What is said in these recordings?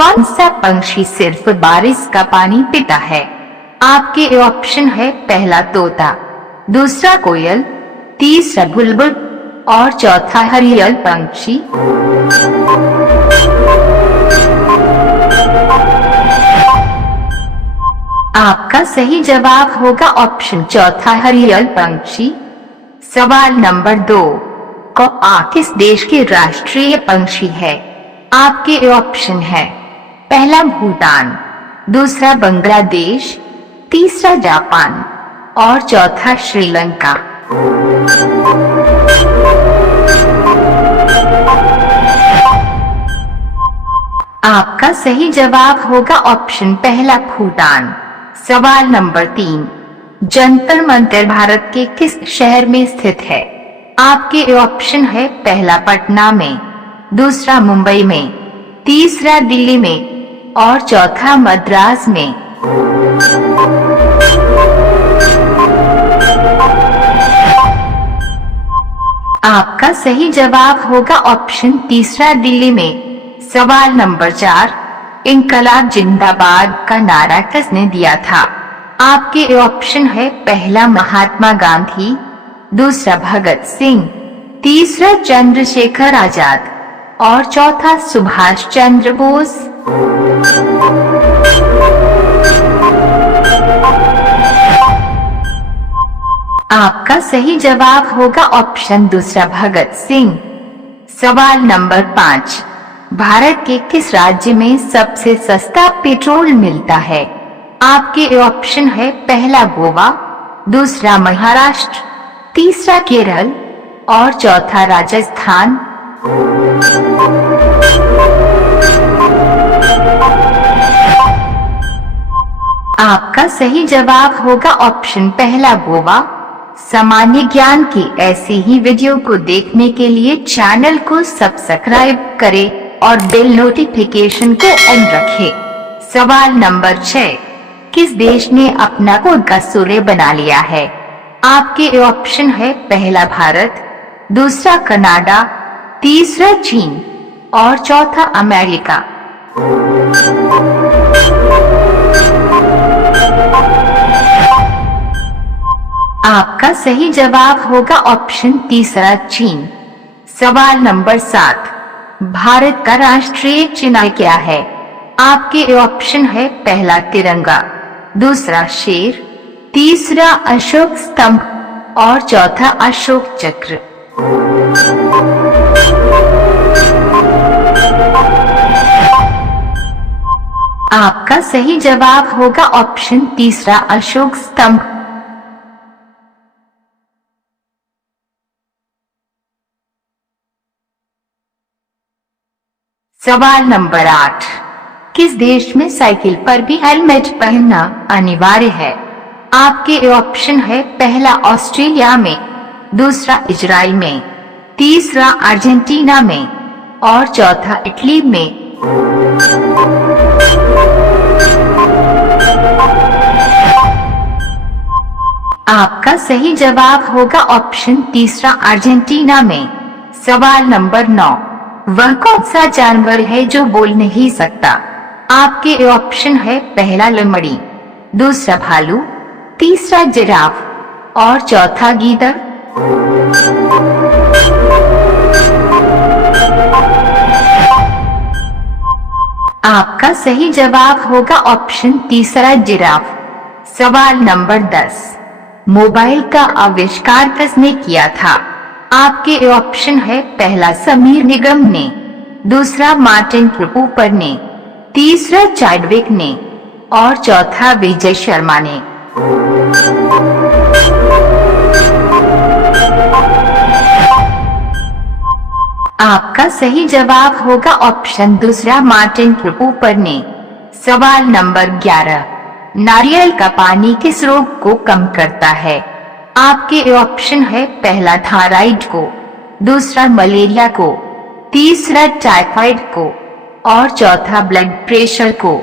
कौन सा पंछी सिर्फ बारिश का पानी पीता है? आपके ऑप्शन है पहला तोता, दूसरा कोयल, तीसरा बुलबुल और चौथा हरियल पंछी। आपका सही जवाब होगा ऑप्शन चौथा हरियल पंछी। सवाल नंबर 2, कौआ किस देश के राष्ट्रीय पंछी है? आपके ऑप्शन है पहला भूटान, दूसरा बांग्लादेश, तीसरा जापान और चौथा श्रीलंका। आपका सही जवाब होगा ऑप्शन पहला भूटान। सवाल नंबर 3, जंतर मंतर भारत के किस शहर में स्थित है? आपके ऑप्शन है पहला पटना में, दूसरा मुंबई में, तीसरा दिल्ली में और चौथा मद्रास में। आपका सही जवाब होगा ऑप्शन तीसरा दिल्ली में। सवाल नंबर 4, इनकलाब जिंदाबाद का नारा किसने दिया था? आपके ऑप्शन है पहला महात्मा गांधी, दूसरा भगत सिंह, तीसरा चंद्रशेखर आजाद और चौथा सुभाष चंद्र बोस। आपका सही जवाब होगा ऑप्शन दूसरा भगत सिंह। सवाल नंबर 5, भारत के किस राज्य में सबसे सस्ता पेट्रोल मिलता है? आपके ऑप्शन है पहला गोवा, दूसरा महाराष्ट्र, तीसरा केरल और चौथा राजस्थान। आपका सही जवाब होगा ऑप्शन पहला गोवा। सामान्य ज्ञान की ऐसी ही वीडियो को देखने के लिए चैनल को सब्सक्राइब करें और बेल नोटिफिकेशन को ऑन रखें। सवाल नंबर 6, किस देश ने अपना खुद का सूर्य बना लिया है? आपके ऑप्शन है पहला भारत, दूसरा कनाडा, तीसरा चीन और चौथा अमेरिका। आपका सही जवाब होगा ऑप्शन तीसरा चीन। सवाल नंबर 7, भारत का राष्ट्रीय चिन्ह क्या है? आपके ऑप्शन है पहला तिरंगा, दूसरा शेर, तीसरा अशोक स्तंभ और चौथा अशोक चक्र। आपका सही जवाब होगा ऑप्शन तीसरा अशोक स्तंभ। सवाल नंबर 8, किस देश में साइकिल पर भी हेलमेट पहनना अनिवार्य है? आपके ऑप्शन है पहला ऑस्ट्रेलिया में, दूसरा इजराइल में, तीसरा अर्जेंटीना में और चौथा इटली में। आपका सही जवाब होगा ऑप्शन तीसरा अर्जेंटीना में। सवाल नंबर 9, वह कौन सा जानवर है जो बोल नहीं सकता? आपके ऑप्शन है पहला लोमड़ी, दूसरा भालू, तीसरा जिराफ और चौथा गीदड़। आपका सही जवाब होगा ऑप्शन तीसरा जिराफ। सवाल नंबर 10, मोबाइल का आविष्कार किसने किया था? आपके ऑप्शन है पहला समीर निगम ने, दूसरा मार्टिन कूपर ने, तीसरा चैडविक ने और चौथा विजय शर्मा ने। आपका सही जवाब होगा ऑप्शन दूसरा मार्टिन कूपर ने। सवाल नंबर 11, नारियल का पानी किस रोग को कम करता है? आपके ऑप्शन है पहला थायराइड को, दूसरा मलेरिया को, तीसरा टाइफाइड को और चौथा ब्लड प्रेशर को।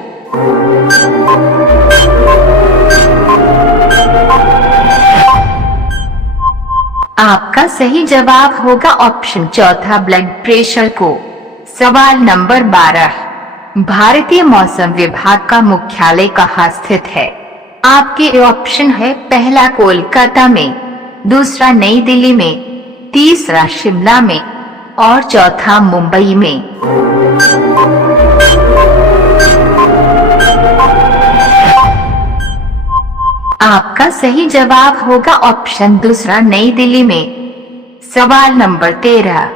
आपका सही जवाब होगा ऑप्शन चौथा ब्लड प्रेशर को। सवाल नंबर 12, भारतीय मौसम विभाग का मुख्यालय कहाँ स्थित है? आपके ऑप्शन है पहला कोलकाता में, दूसरा नई दिल्ली में, तीसरा शिमला में और चौथा मुंबई में। आपका सही जवाब होगा ऑप्शन दूसरा नई दिल्ली में। सवाल नंबर 13,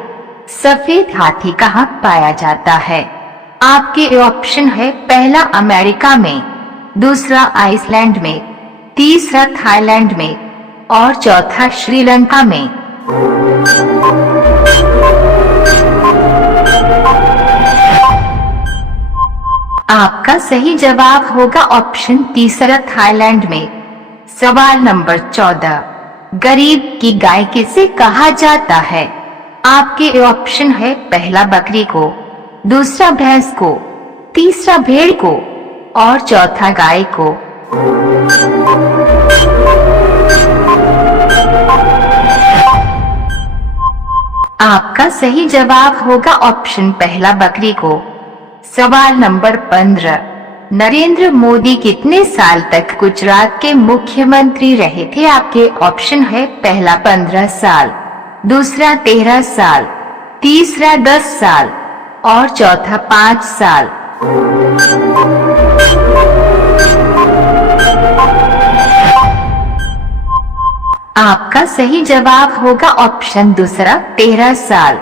सफेद हाथी कहाँ पाया जाता है? आपके ऑप्शन है पहला अमेरिका में, दूसरा आइसलैंड में, तीसरा थाईलैंड में और चौथा श्रीलंका में। आपका सही जवाब होगा ऑप्शन तीसरा थाईलैंड में। सवाल नंबर 14, गरीब की गाय किसे कहा जाता है? आपके ऑप्शन है पहला बकरी को, दूसरा भैंस को, तीसरा भेड़ को और चौथा गाय को। आपका सही जवाब होगा ऑप्शन पहला बकरी को। सवाल नंबर 15, नरेंद्र मोदी कितने साल तक गुजरात के मुख्यमंत्री रहे थे? आपके ऑप्शन है पहला 15 साल, दूसरा 13 साल, तीसरा 10 साल और चौथा 5 साल। आपका सही जवाब होगा ऑप्शन दूसरा 13 साल।